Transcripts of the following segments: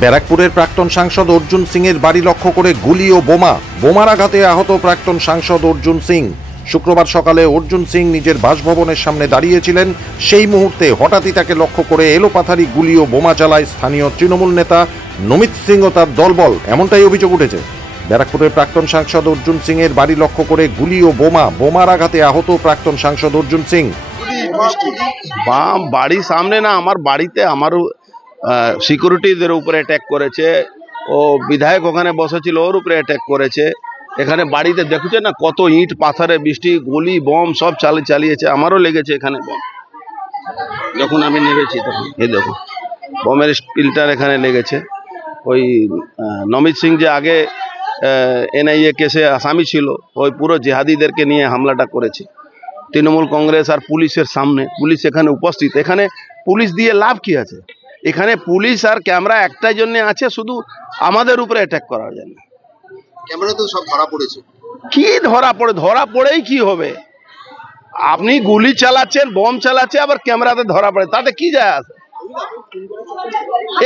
ব্যারাকপুরের প্রাক্তন সাংসদ অর্জুন সিং এর বাড়ি লক্ষ্য করে গুলি ও বোমা। বোমার আঘাতে আহত প্রাক্তন সাংসদ অর্জুন সিং। শুক্রবার সকালে অর্জুন সিং নিজের বাসভবনের সামনে দাঁড়িয়েছিলেন। সেই মুহূর্তে হঠাৎই তাকে লক্ষ্য করে এলোপাথারি গুলি ও বোমা চালায় স্থানীয় তৃণমূল নেতা নমিত সিং ও তার দলবল। এমনটাই অভিযোগ উঠেছে। ব্যারাকপুরের প্রাক্তন সাংসদ অর্জুন সিং এর বাড়ি লক্ষ্য করে গুলি ও বোমা। বোমার আঘাতে আহত প্রাক্তন সাংসদ অর্জুন সিং। বাড়ির সামনে না, আমার বাড়িতে আমার সিকিউরিটিদের উপরে অ্যাটাক করেছে। ও বিধায়ক ওখানে বসেছিল, ওর উপরে অ্যাট্যাক করেছে। এখানে বাড়িতে দেখছে না কত ইট, পাথরে বৃষ্টি, গুলি বম সব চালিয়ে চালিয়েছে। আমারও লেগেছে এখানে বম যখন আমি নেমেছি তখন। এই দেখো বমের স্পিলটার এখানে লেগেছে। ওই নমিত সিং যে আগে এনআইএ কেসে আসামি ছিল, ওই পুরো জেহাদিদেরকে নিয়ে হামলাটা করেছে। তৃণমূল কংগ্রেস আর পুলিশের সামনে। পুলিশ এখানে উপস্থিত। এখানে পুলিশ দিয়ে লাভ কি আছে? এখানে পুলিশ আর ক্যামেরা একটাই জন্য আছে শুধু আমাদের উপরে অ্যাটাক করার জন্য ক্যামেরা তো সব ধরা পড়েছে। কি ধরা পড়ে? ধরা পড়েই কি হবে? আপনি গুলি চালাচ্ছেন বম চালাচ্ছে আবার ক্যামেরাতে ধরা পড়ে তাতে কি যায় আসে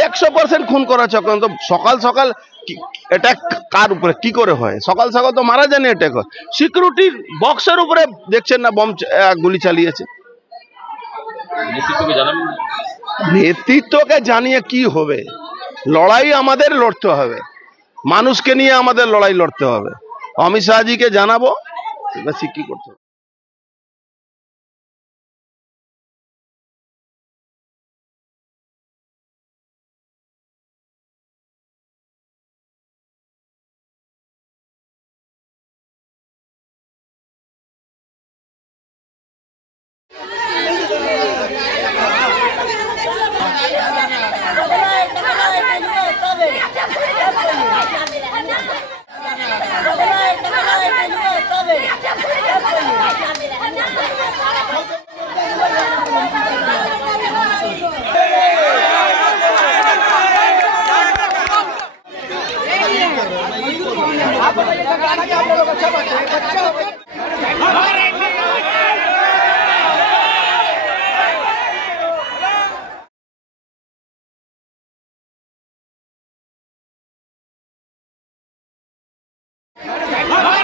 একশো পার্সেন্ট খুন করা চক্রান্ত। সকাল সকাল এটা কার উপরে কি করে হয়? সকাল সকাল তো মারা যায়নি অ্যাটাক হয় সিকিউরিটি বক্সের উপরে দেখছেন না বম গুলি চালিয়েছে। নেতৃত্বকে জানিয়ে কি হবে? লড়াই আমাদের লড়তে হবে। মানুষকে নিয়ে আমাদের লড়াই লড়তে হবে। অমিত শাহজিকে জানাব, এবার কি করতে হবে? आप बताइए सरकार आप लोग अच्छा बताइए बच्चा All right.